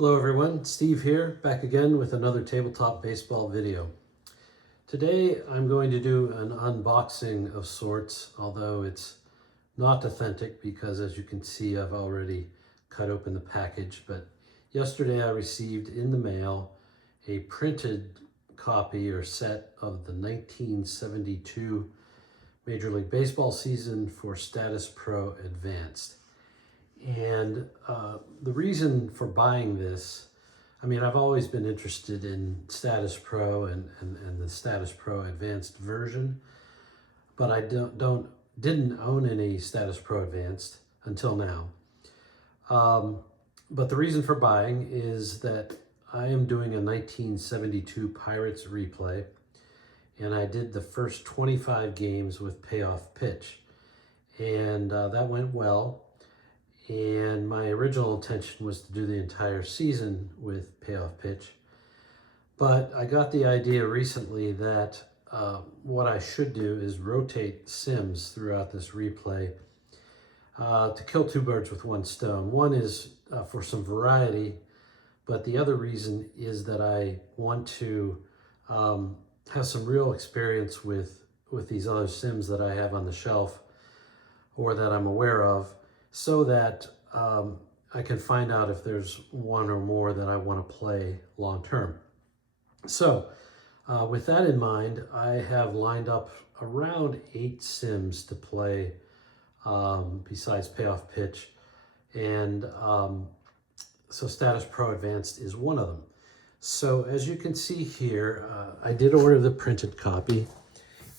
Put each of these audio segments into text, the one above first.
Hello everyone, Steve here, back again with another tabletop baseball video. Today I'm going to do an unboxing of sorts, although it's not authentic because as you can see I've already cut open the package, but yesterday I received in the mail a printed copy or set of the 1972 Major League Baseball season for Statis Pro Advanced. And the reason for buying this, I mean, I've always been interested in Statis Pro and the Statis Pro Advanced version, but I didn't own any Statis Pro Advanced until now. But the reason for buying is that I am doing a 1972 Pirates replay, and I did the first 25 games with payoff pitch, and that went well. And my original intention was to do the entire season with payoff pitch. But I got the idea recently that what I should do is rotate sims throughout this replay to kill two birds with one stone. One is for some variety, but the other reason is that I want to have some real experience with these other sims that I have on the shelf or that I'm aware of, so that I can find out if there's one or more that I want to play long term. So with that in mind, I have lined up around 8 sims to play besides payoff pitch, and so Statis Pro Advanced is one of them. So as you can see here, I did order the printed copy,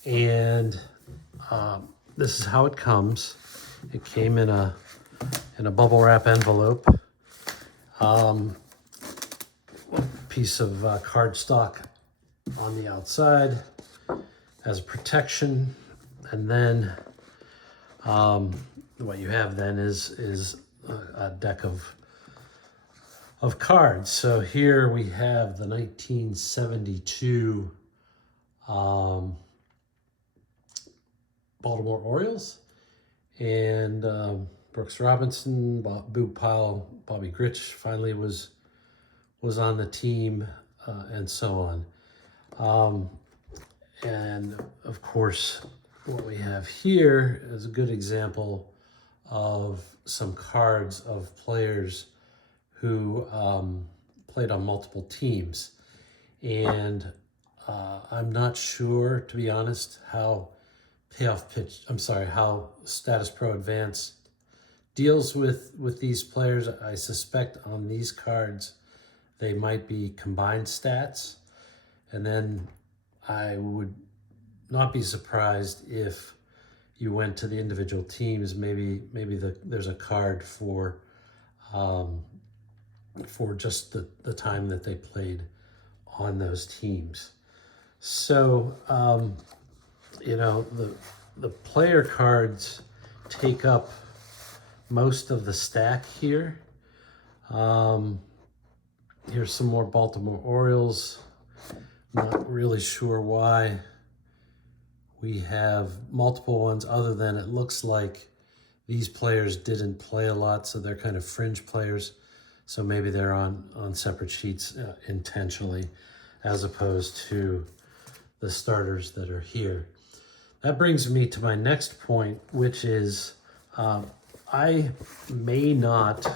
and this is how it comes. It came in a bubble wrap envelope, piece of cardstock on the outside as a protection, and then what you have then is a deck of cards. So here we have the 1972 Baltimore Orioles, and Brooks Robinson, Boot Powell, Bobby Grich finally was on the team, and so on. And of course, what we have here is a good example of some cards of players who played on multiple teams. And I'm not sure, to be honest, how how Statis Pro Advanced deals with these players. I suspect on these cards they might be combined stats, and then I would not be surprised if you went to the individual teams. Maybe there's a card for just the time that they played on those teams. So you know, the player cards take up most of the stack here. Here's some more Baltimore Orioles. Not really sure why we have multiple ones, other than it looks like these players didn't play a lot, so they're kind of fringe players. So maybe they're on separate sheets intentionally, as opposed to the starters that are here. That brings me to my next point, which is I may not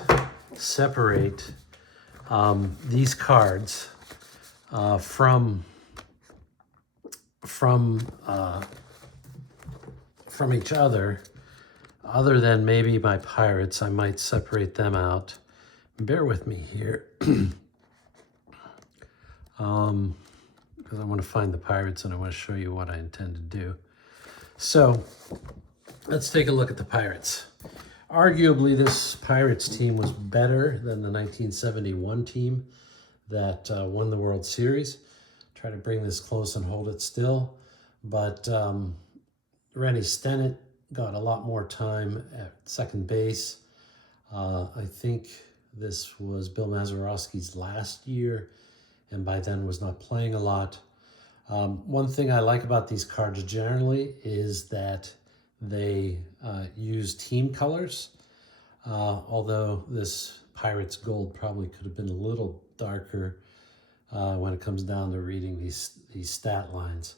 separate these cards from each other than maybe my Pirates. I might separate them out. Bear with me here, because I want to find the Pirates and I want to show you what I intend to do. So let's take a look at the Pirates. Arguably, this Pirates team was better than the 1971 team that won the World Series. Try to bring this close and hold it still. But Rennie Stennett got a lot more time at second base. I think this was Bill Mazeroski's last year, and by then was not playing a lot. One thing I like about these cards generally is that they use team colors. although this Pirates Gold probably could have been a little darker when it comes down to reading these stat lines.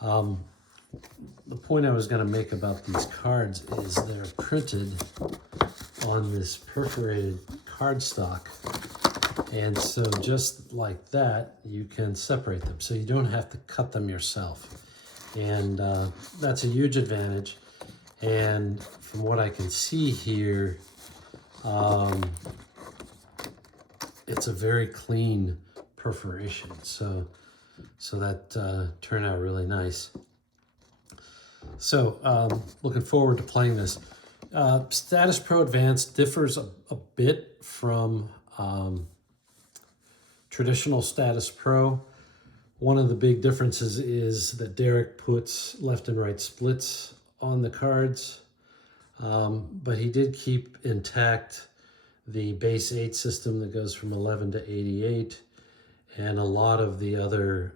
The point I was going to make about these cards is they're printed on this perforated cardstock, and so just like that you can separate them, so you don't have to cut them yourself, and that's a huge advantage. And from what I can see here, it's a very clean perforation, so that turned out really nice. So looking forward to playing this. Statis Pro Advanced differs a bit from traditional Statis Pro. One of the big differences is that Derek puts left and right splits on the cards, but he did keep intact the base 8 system that goes from 11 to 88, and a lot of the other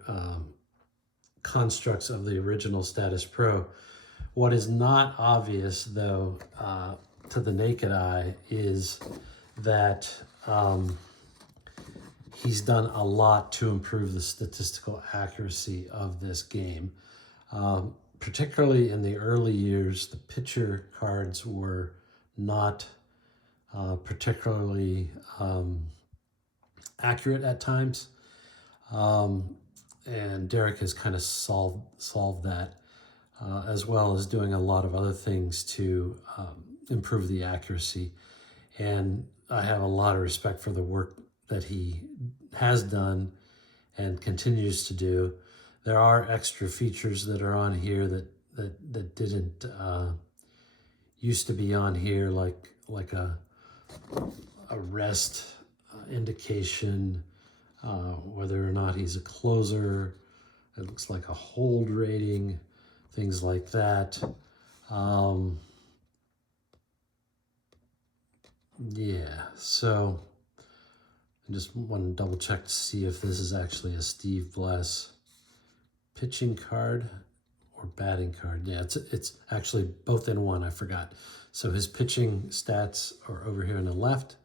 constructs of the original Statis Pro. What is not obvious, though, to the naked eye is that he's done a lot to improve the statistical accuracy of this game. Particularly in the early years, the pitcher cards were not particularly accurate at times. And Derek has kind of solved that, as well as doing a lot of other things to improve the accuracy. And I have a lot of respect for the work that he has done and continues to do. There are extra features that are on here that didn't used to be on here, like a rest indication, whether or not he's a closer. It looks like a hold rating, things like that. Yeah, so I just want to double check to see if this is actually a Steve Bless pitching card or batting card. Yeah, it's actually both in one, I forgot. So his pitching stats are over here on the left,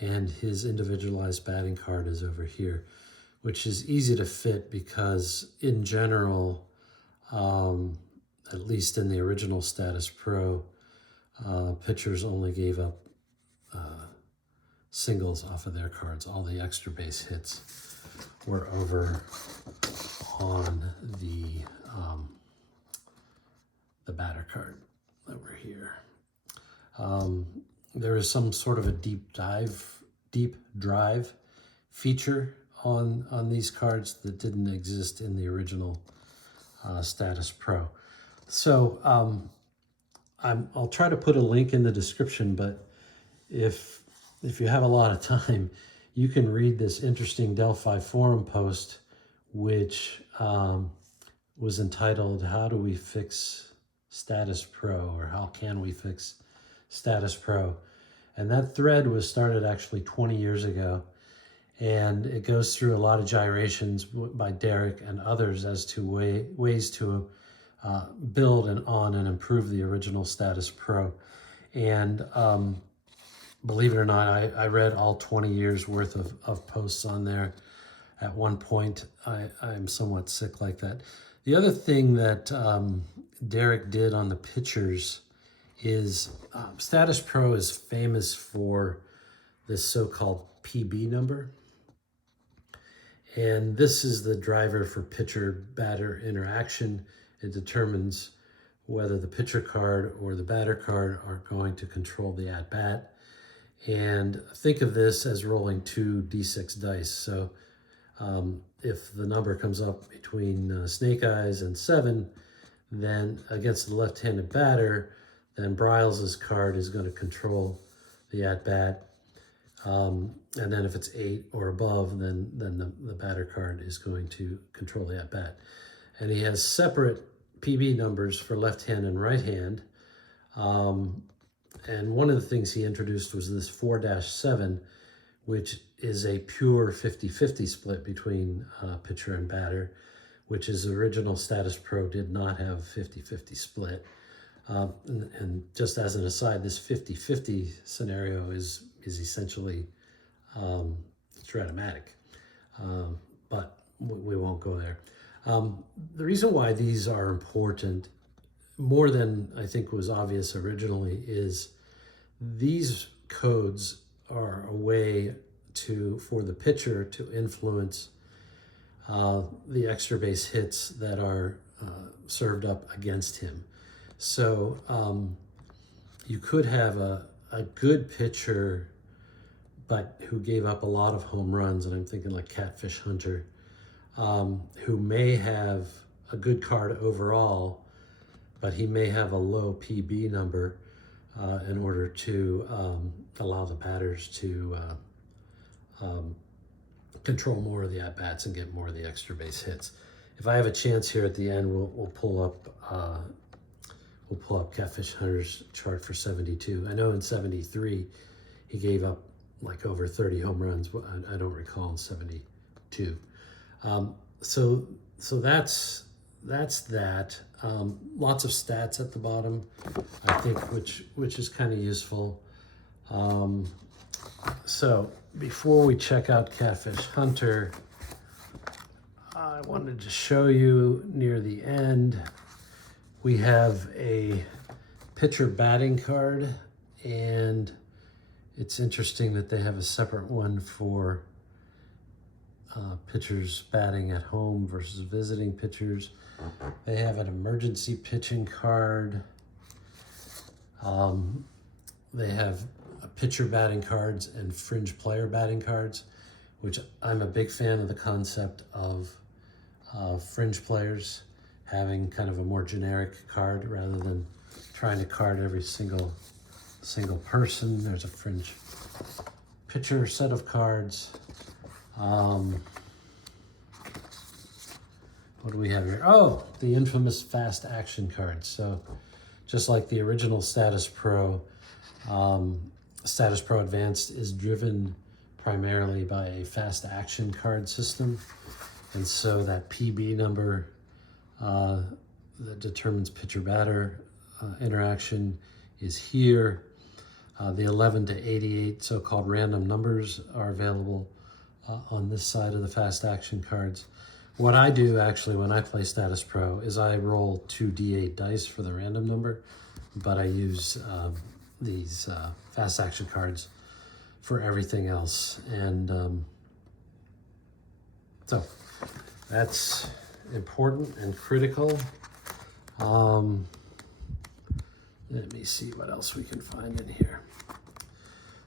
and his individualized batting card is over here, which is easy to fit because in general, at least in the original Statis Pro, pitchers only gave up singles off of their cards. All the extra base hits were over on the batter card over here. There is some sort of a deep drive feature on these cards that didn't exist in the original Statis Pro. So I'll try to put a link in the description, but if you have a lot of time, you can read this interesting Delphi forum post, which was entitled, "How do we fix Statis Pro?" or "How can we fix Statis Pro?" And that thread was started actually 20 years ago. And it goes through a lot of gyrations by Derek and others as to ways to build on and improve the original Statis Pro. And believe it or not, I read all 20 years worth of posts on there. At one point, I'm somewhat sick like that. The other thing that Derek did on the pitchers is Statis Pro is famous for this so-called PB number. And this is the driver for pitcher-batter interaction. It determines whether the pitcher card or the batter card are going to control the at-bat. And think of this as rolling 2 D6 dice. So if the number comes up between snake eyes and 7, then against the left-handed batter, then Briles's card is going to control the at-bat. And then if it's 8 or above, then the batter card is going to control the at-bat. And he has separate PB numbers for left hand and right hand. And one of the things he introduced was this 4-7, which is a pure 50-50 split between pitcher and batter, which is original Statis Pro did not have 50-50 split. And just as an aside, this 50-50 scenario is essentially stratomatic, but we won't go there. The reason why these are important, more than I think was obvious originally, is these codes are a way for the pitcher to influence the extra base hits that are served up against him. So you could have a good pitcher, but who gave up a lot of home runs, and I'm thinking like Catfish Hunter, who may have a good card overall, but he may have a low PB number in order to allow the batters to control more of the at-bats and get more of the extra base hits. If I have a chance here at the end, we'll pull up Catfish Hunter's chart for 72. I know in 73 he gave up like over 30 home runs, but I don't recall in 72. So that's that. Lots of stats at the bottom, I think, which is kind of useful. So before we check out Catfish Hunter, I wanted to show you near the end, we have a pitcher batting card, and it's interesting that they have a separate one for pitchers batting at home versus visiting pitchers. They have an emergency pitching card. They have pitcher batting cards and fringe player batting cards, which I'm a big fan of the concept of fringe players having kind of a more generic card rather than trying to card every single person. There's a fringe pitcher set of cards. What do we have here? Oh, the infamous fast action cards. So just like the original Statis Pro, Statis Pro Advanced is driven primarily by a fast action card system. And so that PB number that determines pitcher batter interaction is here. The 11 to 88 so-called random numbers are available on this side of the fast action cards. What I do actually when I play Statis Pro is I roll 2 D8 dice for the random number, but I use these fast action cards for everything else. And so that's important and critical. Let me see what else we can find in here.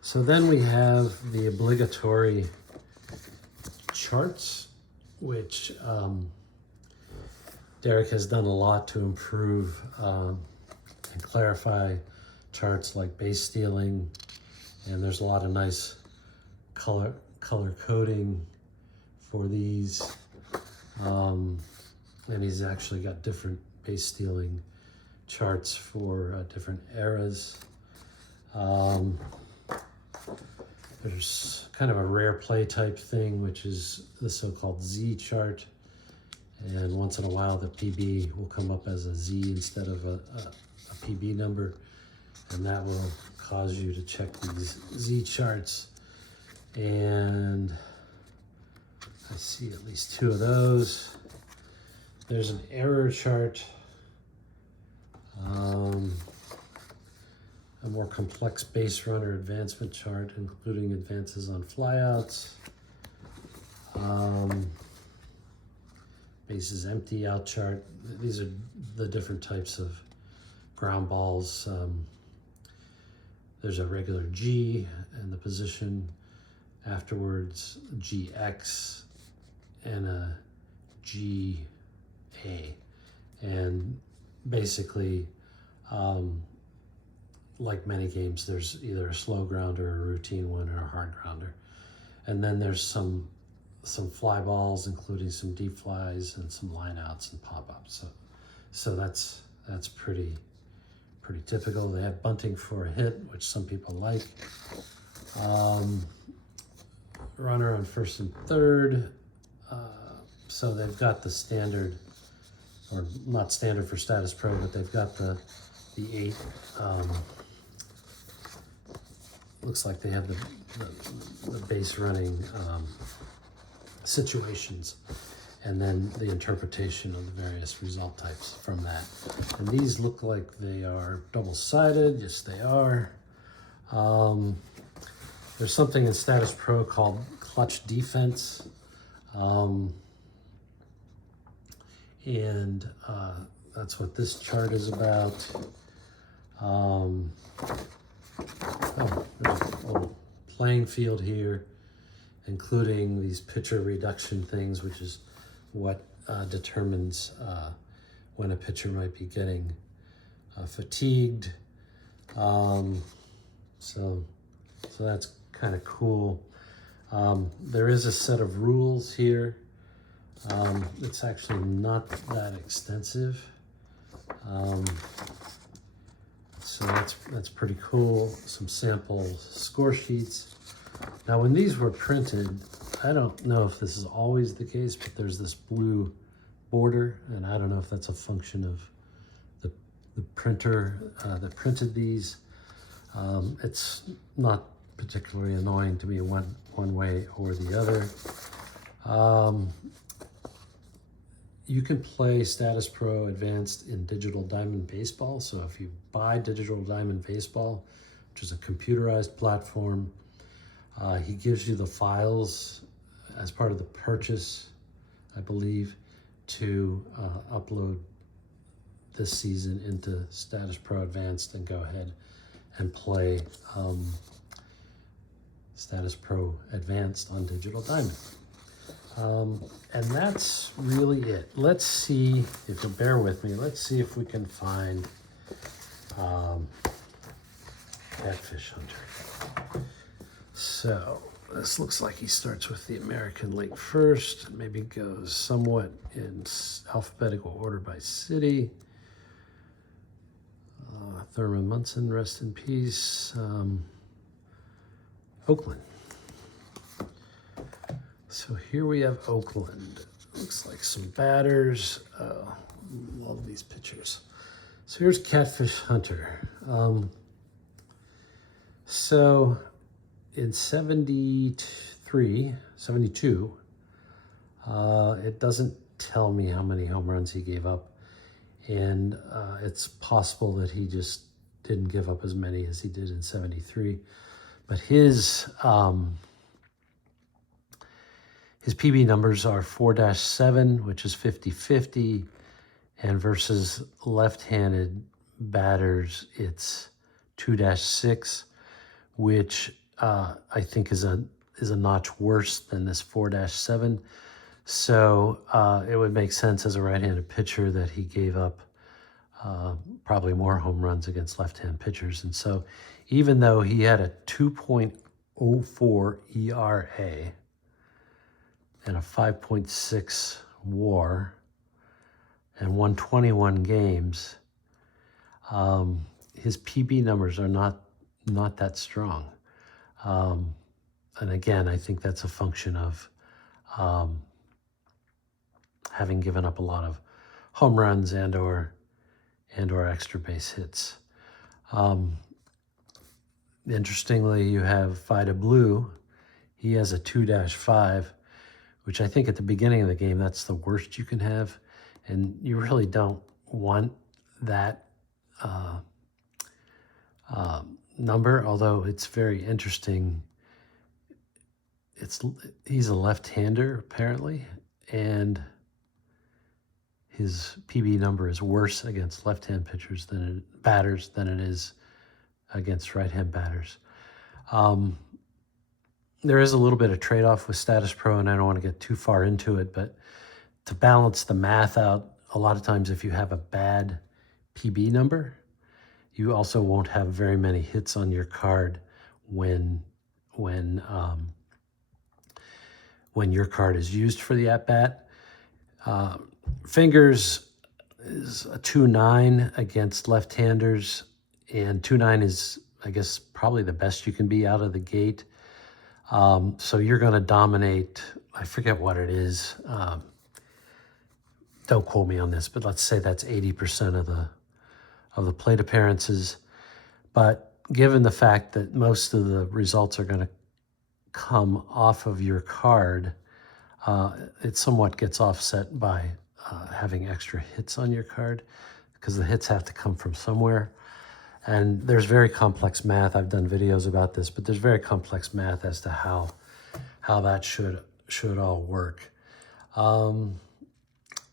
So then we have the obligatory charts, which Derek has done a lot to improve and clarify charts like base stealing, and there's a lot of nice color coding for these, and he's actually got different base stealing charts for different eras. There's kind of a rare play type thing, which is the so-called Z chart. And once in a while, the PB will come up as a Z instead of a PB number. And that will cause you to check these Z charts. And I see at least 2 of those. There's an error chart. A more complex base runner advancement chart, including advances on flyouts, bases empty out chart. These are the different types of ground balls. There's a regular G and the position afterwards, GX, and a GA. And basically, like many games, there's either a slow grounder, a routine one, or a hard grounder. And then there's some fly balls, including some deep flies and some line outs and pop-ups. So that's pretty typical. They have bunting for a hit, which some people like. Runner on first and third. So they've got the standard, or not standard for Statis Pro, but they've got the the 8. Looks like they have the base running situations, and then the interpretation of the various result types from that. And these look like they are double-sided. Yes, they are. There's something in Statis Pro called clutch defense. That's what this chart is about. There's a little playing field here, including these pitcher reduction things, which is what determines when a pitcher might be getting fatigued. So that's kind of cool. There is a set of rules here. It's actually not that extensive. So that's pretty cool. Some sample score sheets. Now, when these were printed, I don't know if this is always the case, but there's this blue border, and I don't know if that's a function of the printer that printed these. It's not particularly annoying to me one way or the other. You can play Statis Pro Advanced in Digital Diamond Baseball. So if you buy Digital Diamond Baseball, which is a computerized platform, he gives you the files as part of the purchase, I believe, to upload this season into Statis Pro Advanced and go ahead and play Statis Pro Advanced on Digital Diamond. And that's really it. Let's see, if you'll bear with me, let's see if we can find Catfish Hunter. So this looks like he starts with the American League first, maybe goes somewhat in alphabetical order by city. Thurman Munson, rest in peace. Oakland. So here we have Oakland. Looks like some batters. Love these pictures. So here's Catfish Hunter. So in 72, it doesn't tell me how many home runs he gave up. And it's possible that he just didn't give up as many as he did in 73. But his PB numbers are 4-7, which is 50-50, and versus left-handed batters, it's 2-6, which I think is a notch worse than this 4-7. So it would make sense as a right-handed pitcher that he gave up probably more home runs against left-hand pitchers. And so even though he had a 2.04 ERA and a 5.6 WAR and 121 games, his PB numbers are not that strong. And again, I think that's a function of having given up a lot of home runs and or extra base hits. Interestingly, you have Vida Blue. He has a 2-5, which I think at the beginning of the game, that's the worst you can have. And you really don't want that number, although it's very interesting. He's a left-hander, apparently, and his PB number is worse against left-hand pitchers batters than it is against right-hand batters. There is a little bit of trade-off with Statis Pro, and I don't want to get too far into it, but to balance the math out, a lot of times if you have a bad PB number, you also won't have very many hits on your card when your card is used for the at-bat. Fingers is a 2-9 against left-handers, and 2-9 is, I guess, probably the best you can be out of the gate. So you're going to dominate, I forget what it is. Don't quote me on this, but let's say that's 80% of the plate appearances. But given the fact that most of the results are going to come off of your card, it somewhat gets offset by having extra hits on your card, because the hits have to come from somewhere. And there's very complex math. I've done videos about this, but there's very complex math as to how that should all work.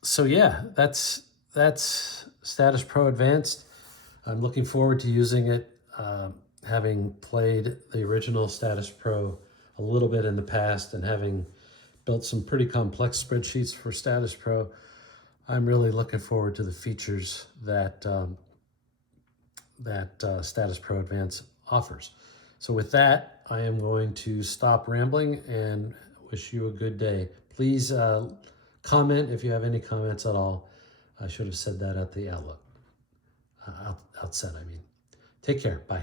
So yeah, that's Statis Pro Advanced. I'm looking forward to using it. Having played the original Statis Pro a little bit in the past and having built some pretty complex spreadsheets for Statis Pro, I'm really looking forward to the features that Statis Pro Advanced offers. So with that, I am going to stop rambling and wish you a good day. Please comment if you have any comments at all. I should have said that at the outset, I mean. Take care. Bye.